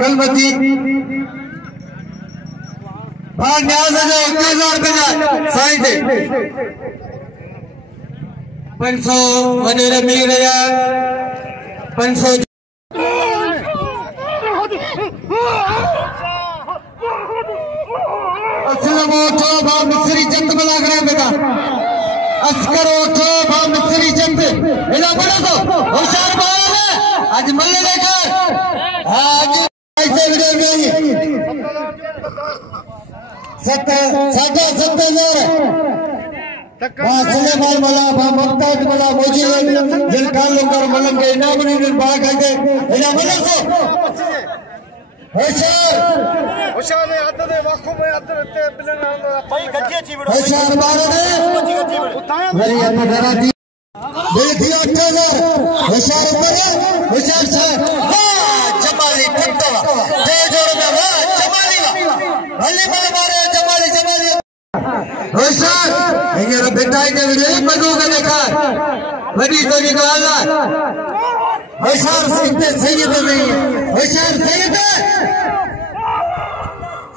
गलमती बाहर न्याज है 1050 साईं दे 500 वने रमी रहा 500 असलम उठो भा मिस्री जंत बला करे बेटा अस्कर उठो भा मिस्री जंत एना बड़ा तो होशियार बाल है आज मल्ले लेकर आज ऐसे वीडियो में 7,500 सुलेमान मला मुमताज मला मोजी जिन कालो कर मलंग के इनाम ने बाग है इना बड़ा तो होशियार ने अद दे वाखो में अद ते बिलन भाई गज्जे ची विड़ो होशियार बारो ने मेरी अद डरा दी देखी 8000 होशियार ऊपर होशियार से वाह जमाली टट्टा दे जोर में वाह जमाली भले भले मारे जमाली होशियार ये बेटा के वीडियो मगो का देखा बड़ी तो निकालना होशियार सीधे सैयद नहीं है होशियार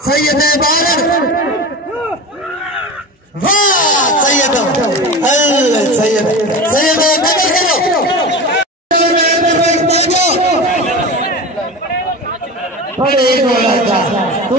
सैयद है बालर वाह सैयद सैयद कदर करो बड़े बोला था तू